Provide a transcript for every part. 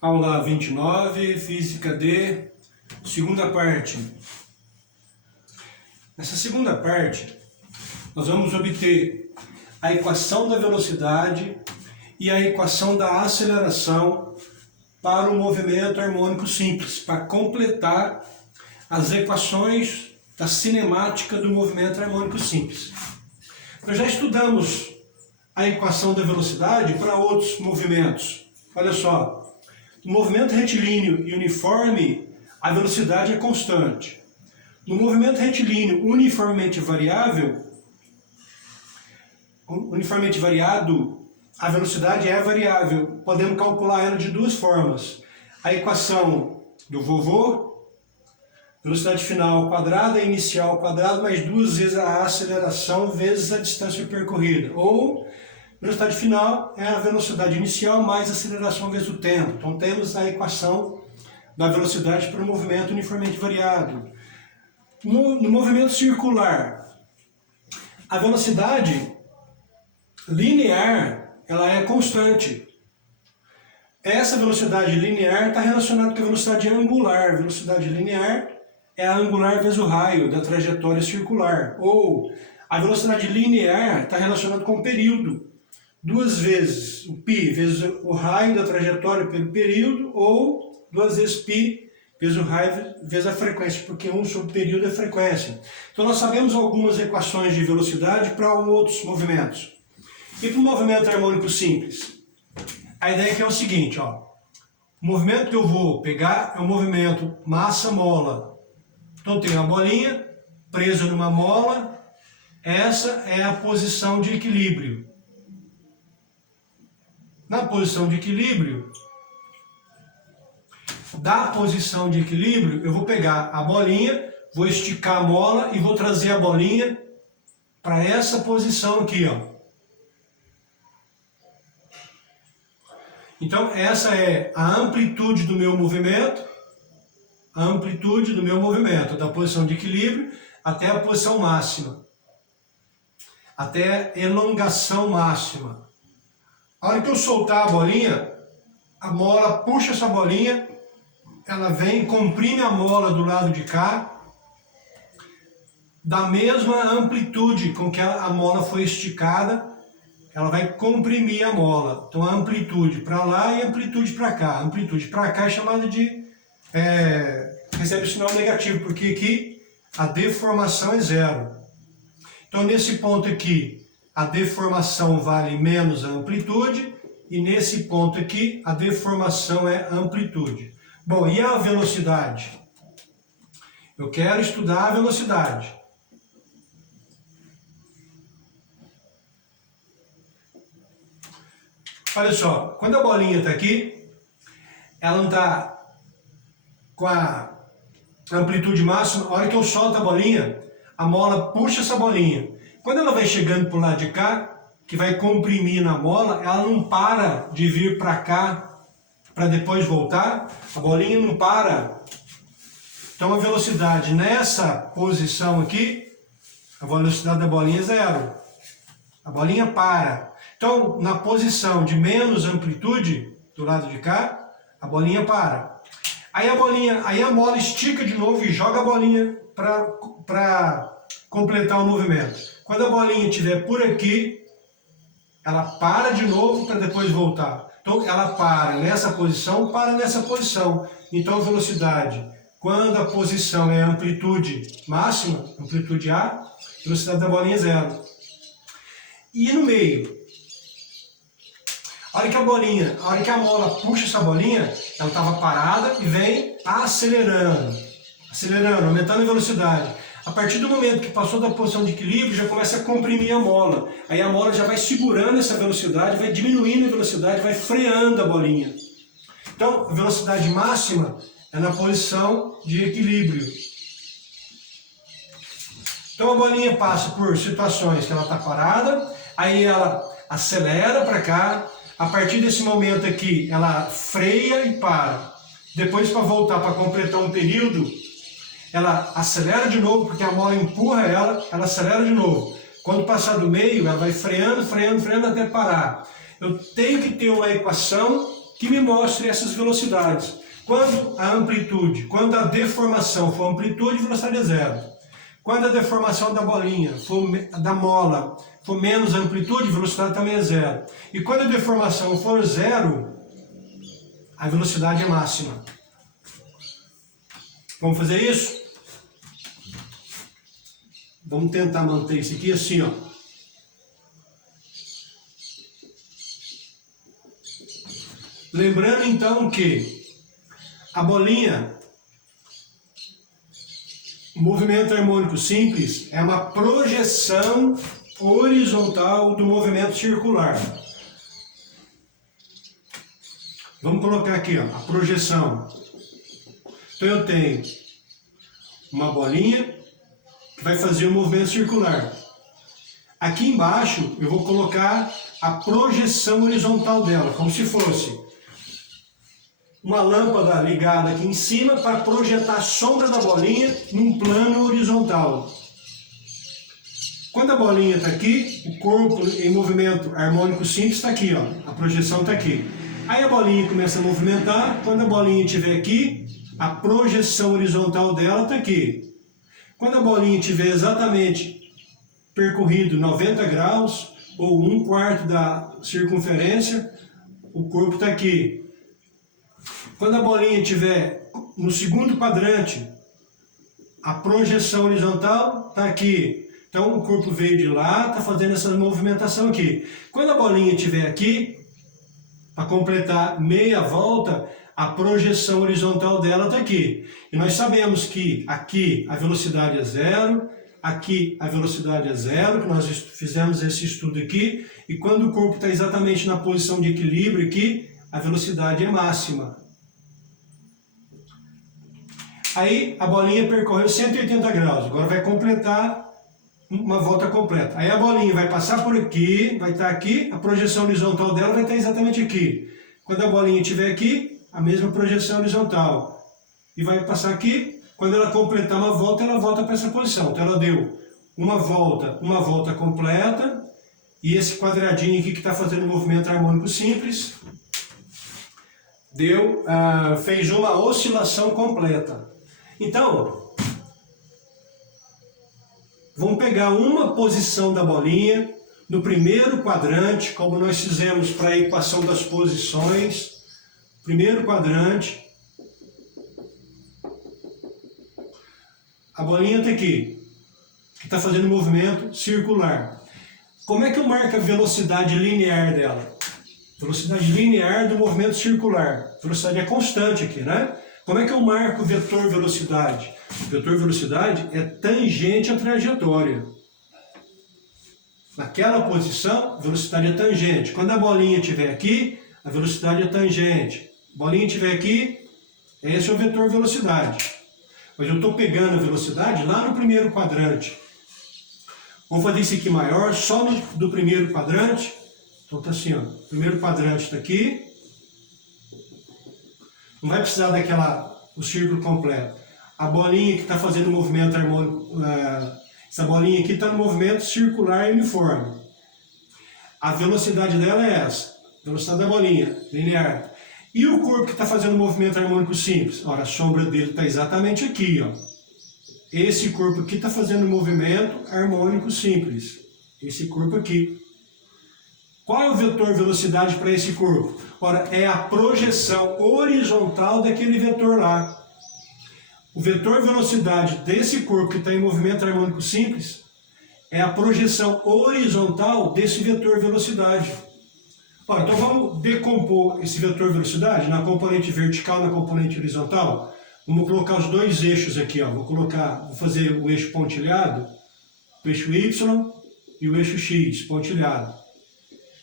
Aula 29, Física D, segunda parte. Nessa segunda parte, nós vamos obter a equação da velocidade e a equação da aceleração para o movimento harmônico simples, para completar as equações da cinemática do movimento harmônico simples. Nós já estudamos a equação da velocidade para outros movimentos. Olha só. No movimento retilíneo e uniforme, a velocidade é constante. No movimento retilíneo uniformemente variado, a velocidade é variável. Podemos calcular ela de duas formas. A equação do vovô, velocidade final quadrada, inicial quadrado, mais duas vezes a aceleração vezes a distância percorrida. Ou velocidade final é a velocidade inicial mais a aceleração vezes o tempo. Então temos a equação da velocidade para o movimento uniformemente variado. No movimento circular, a velocidade linear ela é constante. Essa velocidade linear está relacionada com a velocidade angular. Velocidade linear é a angular vezes o raio da trajetória circular. Ou a velocidade linear está relacionada com o período. Duas vezes o π vezes o raio da trajetória pelo período, ou duas vezes π vezes o raio vezes a frequência, porque 1 sobre o período é frequência. Então nós sabemos algumas equações de velocidade para outros movimentos. E para o movimento harmônico simples? A ideia aqui é o seguinte, ó. O movimento que eu vou pegar é o movimento massa-mola. Então tem uma bolinha presa numa mola, essa é a posição de equilíbrio. Na posição de equilíbrio, eu vou pegar a bolinha, vou esticar a mola e vou trazer a bolinha para essa posição aqui, ó. Então, essa é a amplitude do meu movimento, da posição de equilíbrio até a posição máxima, até a elongação máxima. A hora que eu soltar a bolinha, a mola puxa essa bolinha, ela vem, comprime a mola do lado de cá, da mesma amplitude com que a mola foi esticada, ela vai comprimir a mola. Então a amplitude para lá e a amplitude para cá. A amplitude para cá é chamada de... recebe o sinal negativo, porque aqui a deformação é zero. Então nesse ponto aqui, a deformação vale menos a amplitude, e nesse ponto aqui, a deformação é amplitude. Bom, e a velocidade? Eu quero estudar a velocidade. Olha só, quando a bolinha está aqui, ela não está com a amplitude máxima. A hora que eu solto a bolinha, a mola puxa essa bolinha. Quando ela vai chegando para o lado de cá, que vai comprimir na mola, ela não para de vir para cá para depois voltar. A bolinha não para. Então a velocidade nessa posição aqui, a velocidade da bolinha é zero. A bolinha para. Então na posição de menos amplitude, do lado de cá, a para. Aí a mola estica de novo e joga a bolinha para completar o movimento. Quando a bolinha estiver por aqui, ela para de novo para depois voltar. Então ela para nessa posição, para nessa posição. Então a velocidade, quando a posição é a amplitude máxima, amplitude A, a velocidade da bolinha é zero. E no meio, a hora que a mola puxa essa bolinha, ela estava parada e vem acelerando, aumentando a velocidade. A partir do momento que passou da posição de equilíbrio, já começa a comprimir a mola. Aí a mola já vai segurando essa velocidade, vai diminuindo a velocidade, vai freando a bolinha. Então, a velocidade máxima é na posição de equilíbrio. Então a bolinha passa por situações que ela está parada, aí ela acelera para cá. A partir desse momento aqui, ela freia e para. Depois, para voltar, para completar um período, ela acelera de novo, porque a mola empurra ela acelera de novo. Quando passar do meio, ela vai freando até parar. Eu tenho que ter uma equação que me mostre essas velocidades. Quando a amplitude, quando a deformação for amplitude, velocidade é zero. Quando a deformação da bolinha, da mola, for menos amplitude, velocidade também é zero. E quando a deformação for zero, a velocidade é máxima. Vamos fazer isso? Vamos tentar manter isso aqui assim, ó. Lembrando então que a bolinha, o movimento harmônico simples é uma projeção horizontal do movimento circular. Vamos colocar aqui, ó, a projeção. Então eu tenho uma bolinha que vai fazer um movimento circular. Aqui embaixo eu vou colocar a projeção horizontal dela, como se fosse uma lâmpada ligada aqui em cima para projetar a sombra da bolinha num plano horizontal. Quando a bolinha está aqui, o corpo em movimento harmônico simples está aqui, ó, a projeção está aqui. Aí a bolinha começa a movimentar, quando a bolinha estiver aqui, a projeção horizontal dela está aqui. Quando a bolinha estiver exatamente percorrido 90 graus, ou 1/4 da circunferência, o corpo está aqui. Quando a bolinha estiver no segundo quadrante, a projeção horizontal está aqui. Então o corpo veio de lá, está fazendo essa movimentação aqui. Quando a bolinha estiver aqui, para completar meia volta, a projeção horizontal dela está aqui. E nós sabemos que aqui a velocidade é zero, aqui a velocidade é zero, que nós fizemos esse estudo aqui, e quando o corpo está exatamente na posição de equilíbrio aqui, a velocidade é máxima. Aí a bolinha percorreu 180 graus, agora vai completar uma volta completa. Aí a bolinha vai passar por aqui, vai estar aqui, a projeção horizontal dela vai estar exatamente aqui. Quando a bolinha estiver aqui, a mesma projeção horizontal. E vai passar aqui, quando ela completar uma volta, ela volta para essa posição. Então ela deu uma volta completa, e esse quadradinho aqui que está fazendo o movimento harmônico simples, fez uma oscilação completa. Então, vamos pegar uma posição da bolinha no primeiro quadrante, como nós fizemos para a equação das posições. Primeiro quadrante. A bolinha está aqui, que está fazendo movimento circular. Como é que eu marco a velocidade linear dela? Velocidade linear do movimento circular. A velocidade é constante aqui, né? Como é que eu marco o vetor velocidade? O vetor velocidade é tangente à trajetória. Naquela posição, a velocidade é tangente. Quando a bolinha estiver aqui, a velocidade é tangente. A bolinha estiver aqui, esse é o vetor velocidade. Mas eu estou pegando a velocidade lá no primeiro quadrante. Vamos fazer isso aqui maior, só do primeiro quadrante. Então está assim, ó. O primeiro quadrante está aqui. Não vai precisar o círculo completo. A bolinha que está fazendo o movimento harmônico, essa bolinha aqui está no movimento circular uniforme. A velocidade dela é essa, velocidade da bolinha, linear. E o corpo que está fazendo o movimento harmônico simples? Ora, a sombra dele está exatamente aqui, ó. Esse corpo aqui está fazendo o movimento harmônico simples. Esse corpo aqui. Qual é o vetor velocidade para esse corpo? Ora, é a projeção horizontal daquele vetor lá. O vetor velocidade desse corpo que está em movimento harmônico simples é a projeção horizontal desse vetor velocidade. Ora, então vamos decompor esse vetor velocidade na componente vertical e na componente horizontal. Vamos colocar os dois eixos aqui, ó. Vou fazer o eixo pontilhado, o eixo Y e o eixo X pontilhado,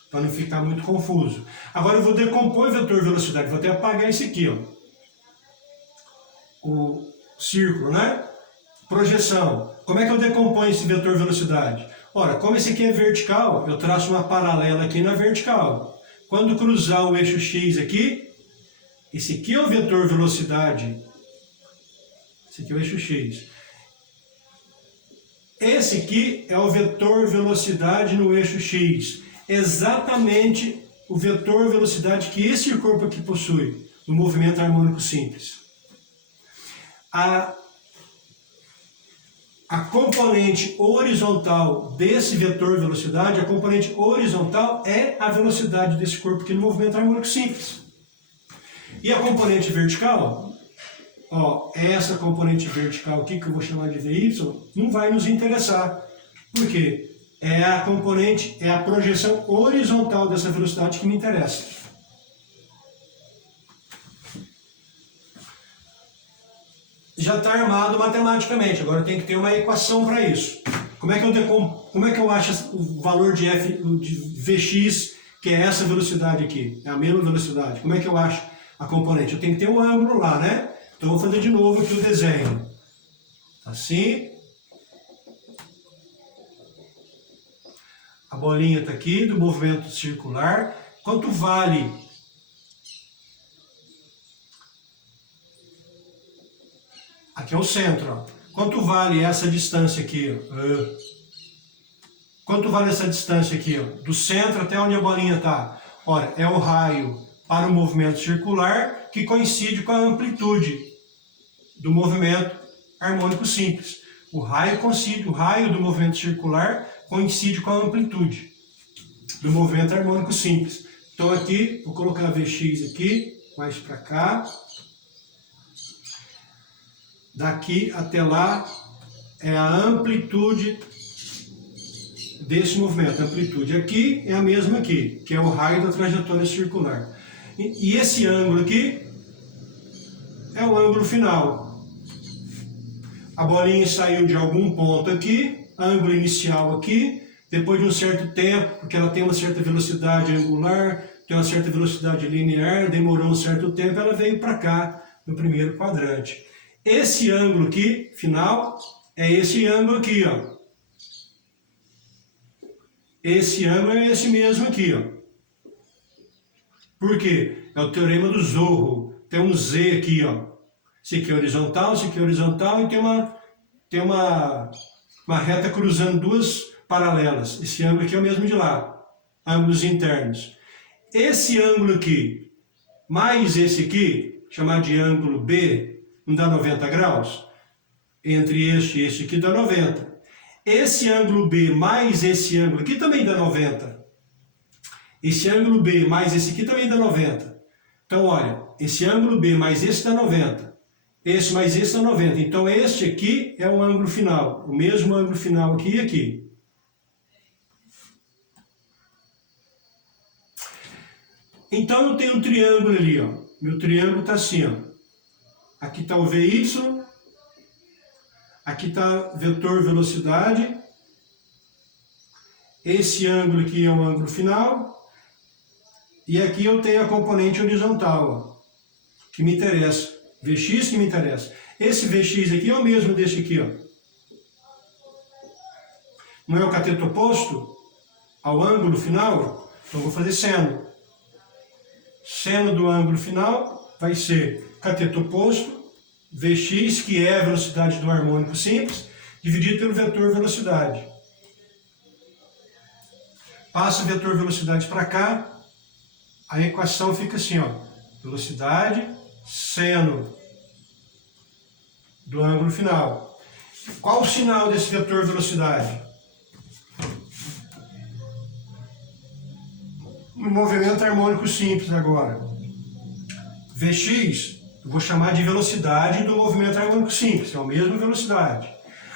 para não ficar muito confuso. Agora eu vou decompor o vetor velocidade, vou até apagar esse aqui, ó. O círculo, né? Projeção. Como é que eu decomponho esse vetor velocidade? Ora, como esse aqui é vertical, eu traço uma paralela aqui na vertical. Quando cruzar o eixo X aqui, esse aqui é o vetor velocidade. Esse aqui é o eixo X. Esse aqui é o vetor velocidade no eixo X. Exatamente o vetor velocidade que esse corpo aqui possui, no movimento harmônico simples. A componente horizontal desse vetor velocidade, a componente horizontal é a velocidade desse corpo aqui no movimento harmônico simples. E a componente vertical, ó, essa componente vertical aqui, que eu vou chamar de VY, não vai nos interessar. Por quê? É a componente, é a projeção horizontal dessa velocidade que me interessa. Já está armado matematicamente, agora tem que ter uma equação para isso. Como é que eu acho o valor de Vx, que é essa velocidade aqui, é a mesma velocidade? Como é que eu acho a componente? Eu tenho que ter um ângulo lá, né? Então eu vou fazer de novo aqui o desenho. Assim. A bolinha está aqui, do movimento circular. Quanto vale? Aqui é o centro, ó. Quanto vale essa distância aqui? Ó? Quanto vale essa distância aqui? Ó? Do centro até onde a bolinha está? Olha, é o raio para o movimento circular que coincide com a amplitude do movimento harmônico simples. O raio do movimento circular coincide com a amplitude do movimento harmônico simples. Então aqui, vou colocar Vx aqui, mais para cá. Daqui até lá é a amplitude desse movimento. A amplitude aqui é a mesma aqui, que é o raio da trajetória circular. E esse ângulo aqui é o ângulo final. A bolinha saiu de algum ponto aqui, ângulo inicial aqui, depois de um certo tempo, porque ela tem uma certa velocidade angular, tem uma certa velocidade linear, demorou um certo tempo, ela veio para cá, no primeiro quadrante. Esse ângulo aqui, final, é esse ângulo aqui, ó. Esse ângulo é esse mesmo aqui, ó. Por quê? É o teorema do Zorro. Tem um Z aqui, ó. Esse aqui é horizontal, esse aqui é horizontal, e tem uma reta cruzando duas paralelas. Esse ângulo aqui é o mesmo de lá. Ângulos internos. Esse ângulo aqui, mais esse aqui, chamado de ângulo B, não dá 90 graus? Entre este e este aqui dá 90. Esse ângulo B mais esse ângulo aqui também dá 90. Esse ângulo B mais esse aqui também dá 90. Então, olha, esse ângulo B mais esse dá 90. Esse mais esse dá 90. Então, este aqui é o ângulo final. O mesmo ângulo final aqui e aqui. Então, eu tenho um triângulo ali, ó. Meu triângulo está assim, ó. Aqui está o VY, aqui está vetor velocidade, esse ângulo aqui é o ângulo final, e aqui eu tenho a componente horizontal, ó, que me interessa, Vx que me interessa. Esse Vx aqui é o mesmo desse aqui, ó. Não é o cateto oposto ao ângulo final? Então eu vou fazer seno. Seno do ângulo final vai ser cateto oposto, Vx, que é a velocidade do harmônico simples, dividido pelo vetor velocidade. Passa o vetor velocidade para cá, a equação fica assim, ó, velocidade, seno do ângulo final. Qual o sinal desse vetor velocidade? No movimento harmônico simples agora. Vx, eu vou chamar de velocidade do movimento harmônico simples, é a mesma velocidade.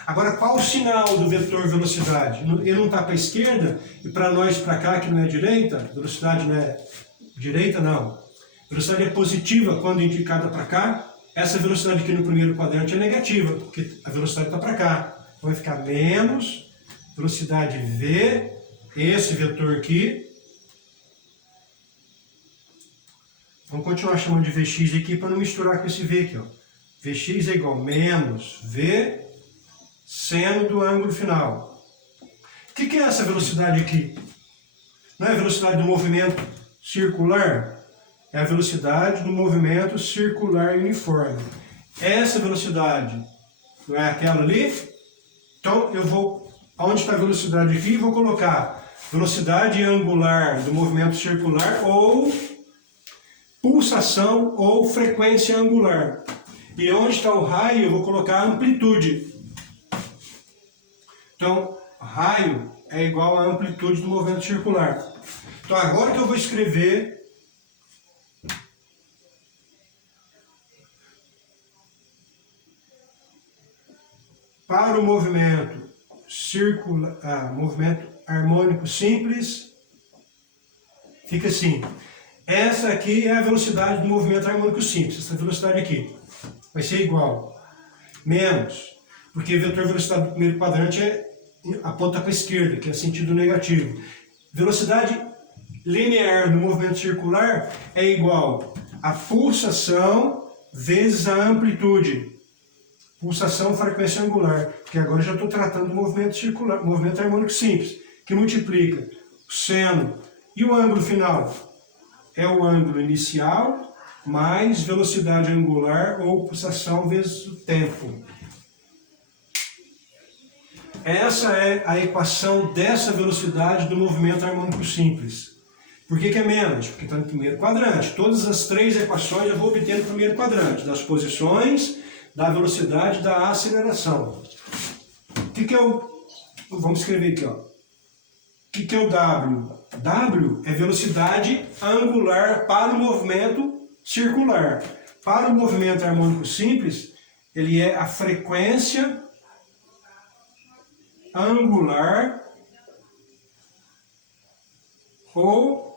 Agora, qual o sinal do vetor velocidade? Ele não está para a esquerda, e para nós para cá, que não é direita, velocidade não é direita, não. Velocidade é positiva quando indicada para cá. Essa velocidade aqui no primeiro quadrante é negativa, porque a velocidade está para cá. Então vai ficar menos velocidade V, esse vetor aqui. Vamos continuar chamando de Vx aqui para não misturar com esse V aqui, ó. Vx é igual a menos V seno do ângulo final. O que é essa velocidade aqui? Não é a velocidade do movimento circular? É a velocidade do movimento circular uniforme. Essa velocidade não é aquela ali? Então eu vou, onde está a velocidade aqui, vou colocar velocidade angular do movimento circular ou pulsação ou frequência angular. E onde está o raio, eu vou colocar a amplitude. Então, raio é igual à amplitude do movimento circular. Então, agora que eu vou escrever para o movimento circular, movimento harmônico simples, fica assim. Essa aqui é a velocidade do movimento harmônico simples, essa velocidade aqui. Vai ser igual, menos, porque vetor velocidade do primeiro quadrante aponta para a esquerda, que é sentido negativo. Velocidade linear no movimento circular é igual a pulsação vezes a amplitude. Pulsação, frequência angular, porque agora eu já estou tratando do movimento circular, movimento harmônico simples, que multiplica o seno e o ângulo final. É o ângulo inicial mais velocidade angular ou pulsação vezes o tempo. Essa é a equação dessa velocidade do movimento harmônico simples. Por que é menos? Porque está no primeiro quadrante. Todas as três equações eu vou obter no primeiro quadrante, das posições, da velocidade e da aceleração. O que é o... Vamos escrever aqui, ó. O que é o W? W é velocidade angular para o movimento circular. Para o movimento harmônico simples, ele é a frequência angular ou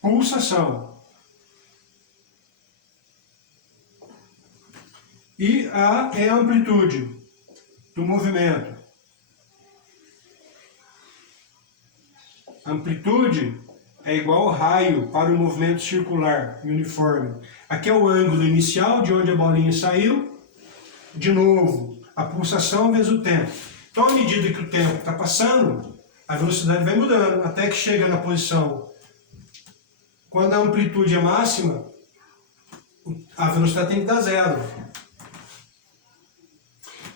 pulsação. E A é a amplitude do movimento. Amplitude é igual ao raio para o movimento circular e uniforme. Aqui é o ângulo inicial, de onde a bolinha saiu. De novo, a pulsação vezes o tempo. Então, à medida que o tempo está passando, a velocidade vai mudando, até que chega na posição. Quando a amplitude é máxima, a velocidade tem que dar zero.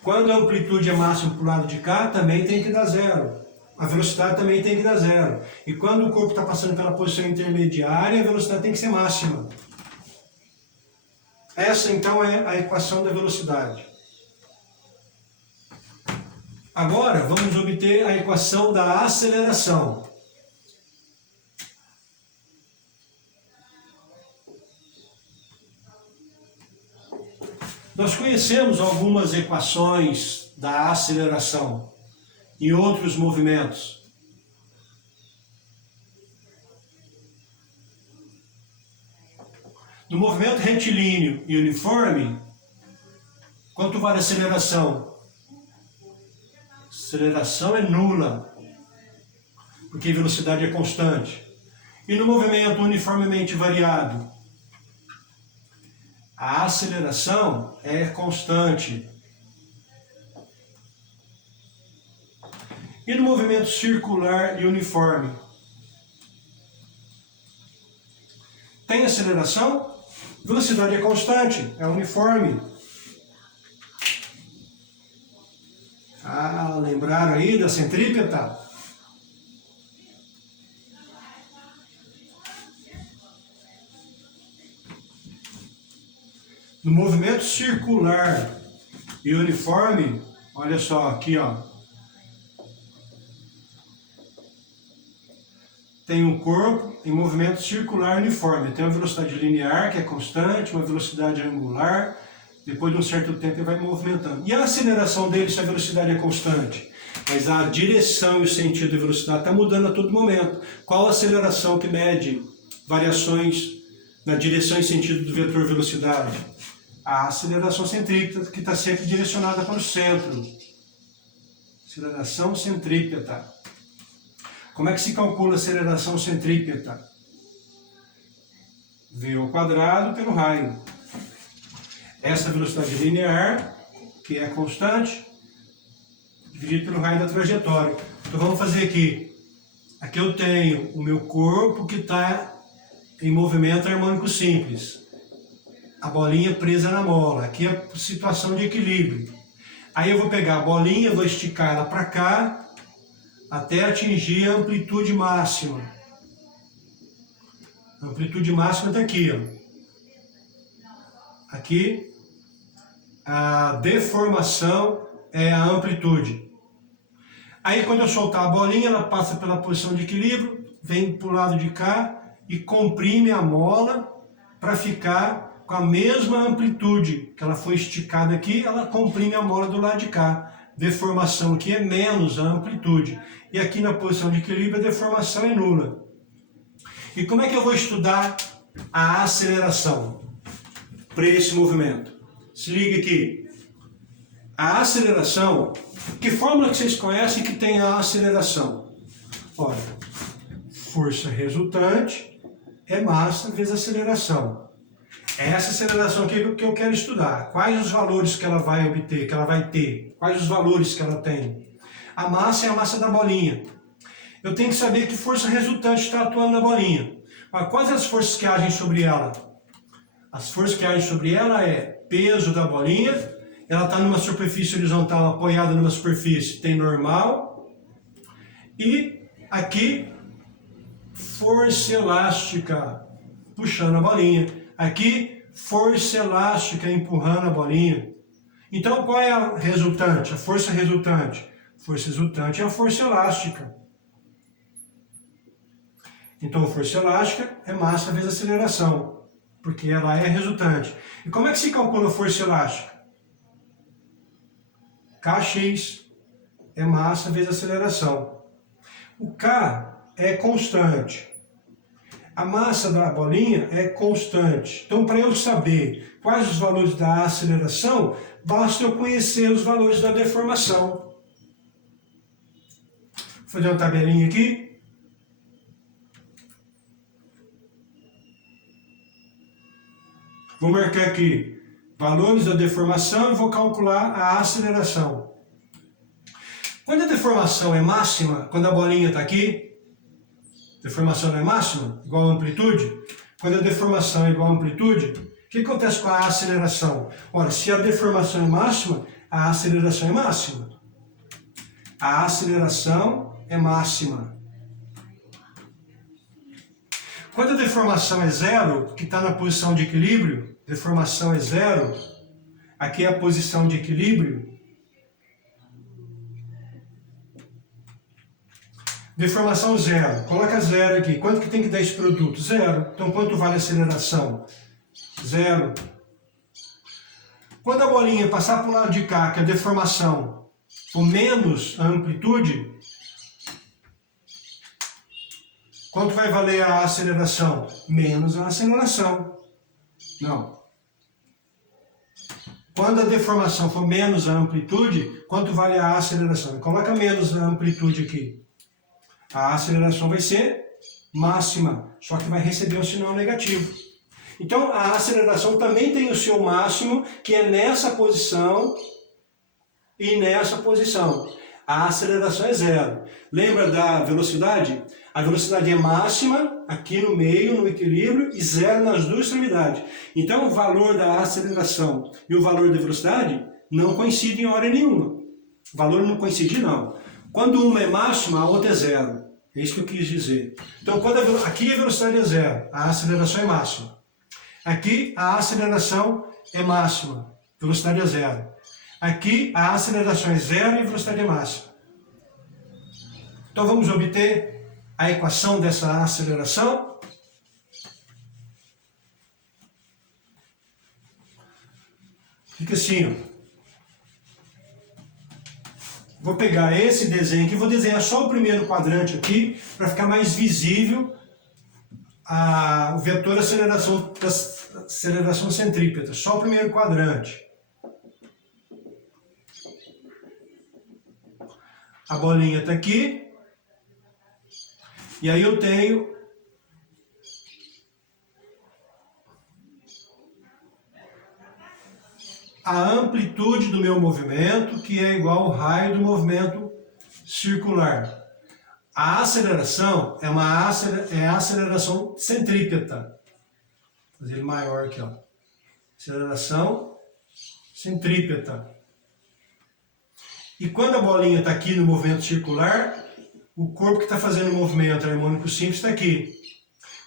Quando a amplitude é máxima para o lado de cá, também tem que dar zero. A velocidade também tem que dar zero. E quando o corpo está passando pela posição intermediária, a velocidade tem que ser máxima. Essa, então, é a equação da velocidade. Agora, vamos obter a equação da aceleração. Nós conhecemos algumas equações da aceleração em outros movimentos. No movimento retilíneo e uniforme, quanto vale a aceleração? Aceleração é nula, porque a velocidade é constante. E no movimento uniformemente variado, a aceleração é constante. E no movimento circular e uniforme, tem aceleração? Velocidade é constante, é uniforme. Ah, lembraram aí da centrípeta? No movimento circular e uniforme, olha só aqui, ó. Tem um corpo em movimento circular uniforme. Tem uma velocidade linear, que é constante, uma velocidade angular. Depois de um certo tempo ele vai movimentando. E a aceleração dele, se a velocidade é constante? Mas a direção e o sentido da velocidade está mudando a todo momento. Qual a aceleração que mede variações na direção e sentido do vetor velocidade? A aceleração centrípeta, que está sempre direcionada para o centro. Aceleração centrípeta. Como é que se calcula a aceleração centrípeta? V ao quadrado pelo raio. Essa velocidade linear, que é constante, dividido pelo raio da trajetória. Então vamos fazer aqui. Aqui eu tenho o meu corpo que está em movimento harmônico simples. A bolinha presa na mola. Aqui é a situação de equilíbrio. Aí eu vou pegar a bolinha, vou esticar ela para cá, até atingir a amplitude máxima. A amplitude máxima está aqui, ó. Aqui, a deformação é a amplitude. Aí quando eu soltar a bolinha, ela passa pela posição de equilíbrio, vem para o lado de cá e comprime a mola para ficar com a mesma amplitude que ela foi esticada aqui, ela comprime a mola do lado de cá. Deformação aqui é menos a amplitude. E aqui na posição de equilíbrio a deformação é nula. E como é que eu vou estudar a aceleração para esse movimento? Se liga aqui. A aceleração, que fórmula que vocês conhecem que tem a aceleração? Olha, força resultante é massa vezes aceleração. É essa aceleração aqui que eu quero estudar. Quais os valores que ela vai obter, que ela vai ter? Quais os valores que ela tem? A massa é a massa da bolinha. Eu tenho que saber que força resultante está atuando na bolinha. Mas quais as forças que agem sobre ela? As forças que agem sobre ela é peso da bolinha, ela está numa superfície horizontal apoiada numa superfície, tem normal, e aqui força elástica puxando a bolinha, aqui força elástica empurrando a bolinha. Então qual é a resultante? A força resultante? Força resultante é a força elástica. Então força elástica é massa vezes aceleração, porque ela é resultante. E como é que se calcula a força elástica? Kx é massa vezes aceleração. O K é constante. A massa da bolinha é constante. Então, para eu saber quais os valores da aceleração, basta eu conhecer os valores da deformação. Vou fazer uma tabelinha aqui. Vou marcar aqui valores da deformação e vou calcular a aceleração. Quando a deformação é máxima, quando a bolinha está aqui, deformação não é máxima, igual a amplitude. Quando a deformação é igual a amplitude, o que acontece com a aceleração? Ora, se a deformação é máxima, a aceleração é máxima. A aceleração é máxima. Quando a deformação é zero, que está na posição de equilíbrio, deformação é zero, aqui é a posição de equilíbrio. Deformação zero. Coloca zero aqui. Quanto que tem que dar esse produto? Zero. Então, quanto vale a aceleração? Zero. Quando a bolinha passar para o lado de cá, que a deformação for menos a amplitude, quanto vai valer a aceleração? Menos a aceleração. Não. Quando a deformação for menos a amplitude, quanto vale a aceleração? Coloca menos a amplitude aqui. A aceleração vai ser máxima, só que vai receber um sinal negativo. Então, a aceleração também tem o seu máximo, que é nessa posição e nessa posição. A aceleração é zero. Lembra da velocidade? A velocidade é máxima, aqui no meio, no equilíbrio, e zero nas duas extremidades. Então, o valor da aceleração e o valor da velocidade não coincidem em hora nenhuma. O valor não coincide, não. Quando uma é máxima, a outra é zero. É isso que eu quis dizer. Então, aqui a velocidade é zero, a aceleração é máxima. Aqui a aceleração é máxima, velocidade é zero. Aqui a aceleração é zero e a velocidade é máxima. Então, vamos obter a equação dessa aceleração. Fica assim, ó. Vou pegar esse desenho aqui, vou desenhar só o primeiro quadrante aqui, para ficar mais visível o vetor aceleração centrípeta, só o primeiro quadrante. A bolinha está aqui, e aí eu tenho a amplitude do meu movimento, que é igual ao raio do movimento circular. A aceleração é a aceleração centrípeta. Vou fazer ele maior aqui, ó. Aceleração centrípeta. E quando a bolinha está aqui no movimento circular, O corpo que está fazendo o movimento harmônico simples está aqui.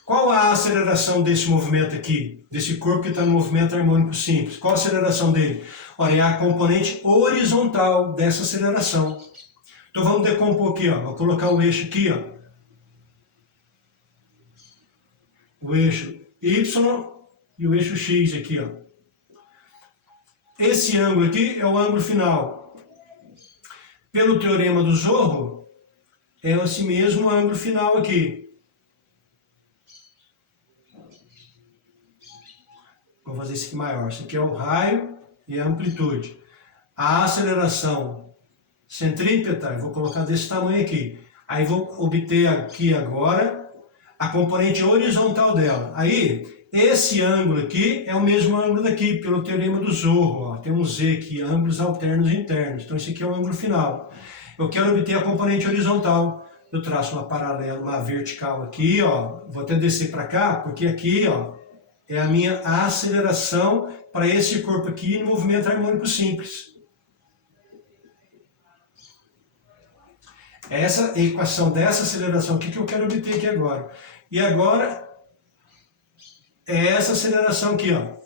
Qual a aceleração desse movimento aqui? Desse corpo que está no movimento harmônico simples? Qual a aceleração dele? Olha, é a componente horizontal dessa aceleração. Então vamos decompor aqui, ó. Vou colocar o eixo aqui, ó. O eixo Y e o eixo X aqui, ó. Esse ângulo aqui é o ângulo final. Pelo teorema do Zorro, é esse mesmo ângulo final aqui. Vou fazer isso aqui maior. Isso aqui é o raio e a amplitude. A aceleração centrípeta, eu vou colocar desse tamanho aqui. Aí vou obter aqui agora a componente horizontal dela. Aí, esse ângulo aqui é o mesmo ângulo daqui, pelo teorema do Zorro. Ó. Tem um Z aqui, ângulos alternos internos. Então, esse aqui é o ângulo final. Eu quero obter a componente horizontal. Eu traço uma paralela, uma vertical aqui, ó. Vou até descer para cá, porque aqui, ó, é a minha aceleração para esse corpo aqui no movimento harmônico simples. Essa equação dessa aceleração aqui que eu quero obter aqui agora. E agora, é essa aceleração aqui, ó,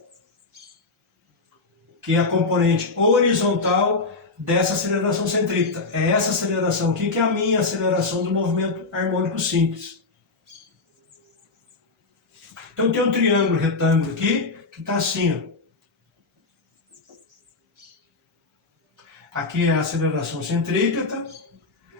que é a componente horizontal dessa aceleração centrípeta. É essa aceleração aqui que é a minha aceleração do movimento harmônico simples. Então tem um triângulo retângulo aqui, que está assim, ó. Aqui é a aceleração centrípeta,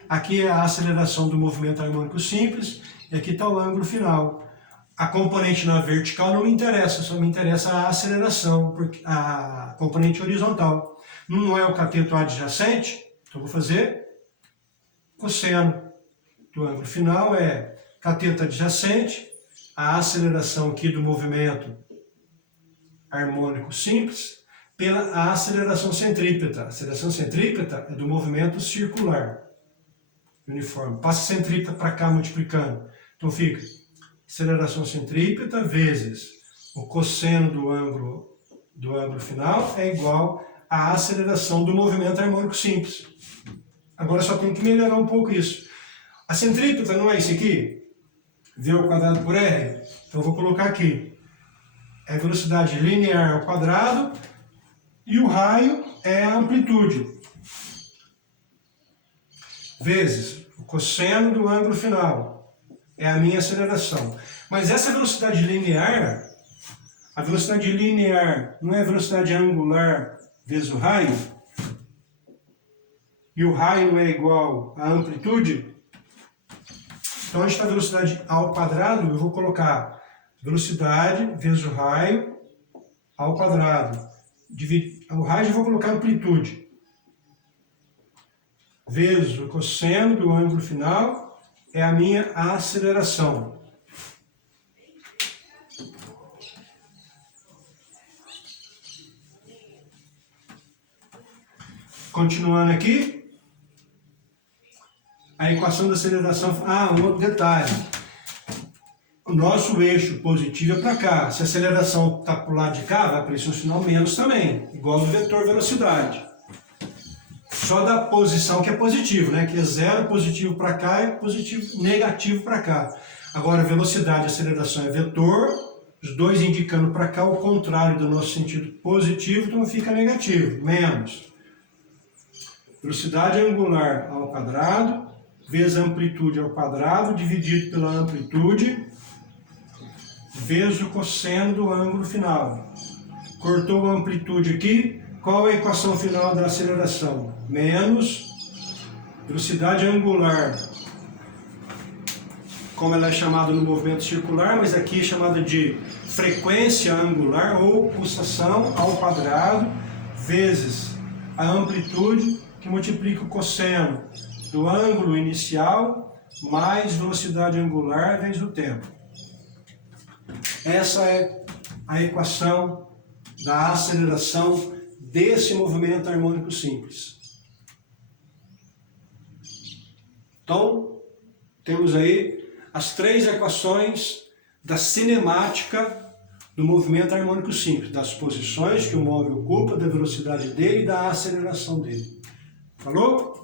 aqui é a aceleração do movimento harmônico simples, e aqui está o ângulo final. A componente na vertical não me interessa, só me interessa a aceleração, a componente horizontal. Não é o cateto adjacente, então vou fazer cosseno do ângulo final, é cateto adjacente, a aceleração aqui do movimento harmônico simples pela aceleração centrípeta. A aceleração centrípeta é do movimento circular, uniforme. Passa a centrípeta para cá multiplicando. Então fica aceleração centrípeta vezes o cosseno do ângulo final é igual à aceleração do movimento harmônico simples. Agora só tem que melhorar um pouco isso. A centrípeta não é isso aqui? V ao quadrado por R? Então eu vou colocar aqui. É velocidade linear ao quadrado e o raio é a amplitude. Vezes o cosseno do ângulo final. É a minha aceleração. Mas essa velocidade linear, a velocidade linear não é a velocidade angular vezes o raio? E o raio não é igual à amplitude? Então, onde está a velocidade ao quadrado, eu vou colocar velocidade vezes o raio ao quadrado. O raio eu vou colocar amplitude. Vezes o cosseno do ângulo final é a minha aceleração. Continuando aqui. A equação da aceleração... um outro detalhe. O nosso eixo positivo é para cá. Se a aceleração está para o lado de cá, vai aparecer um sinal menos também. Igual no vetor velocidade. Só da posição que é positivo, né? Que é zero positivo para cá e positivo negativo para cá. Agora, velocidade e aceleração é vetor. Os dois indicando para cá o contrário do nosso sentido positivo, então fica negativo. Menos. Velocidade angular ao quadrado. Vezes a amplitude ao quadrado, dividido pela amplitude, vezes o cosseno do ângulo final. Cortou a amplitude aqui, qual é a equação final da aceleração? Menos velocidade angular, como ela é chamada no movimento circular, mas aqui é chamada de frequência angular ou pulsação ao quadrado, vezes a amplitude, que multiplica o cosseno do ângulo inicial mais velocidade angular vezes o tempo. Essa é a equação da aceleração desse movimento harmônico simples. Então, temos aí as três equações da cinemática do movimento harmônico simples, das posições que o móvel ocupa, da velocidade dele e da aceleração dele. Falou?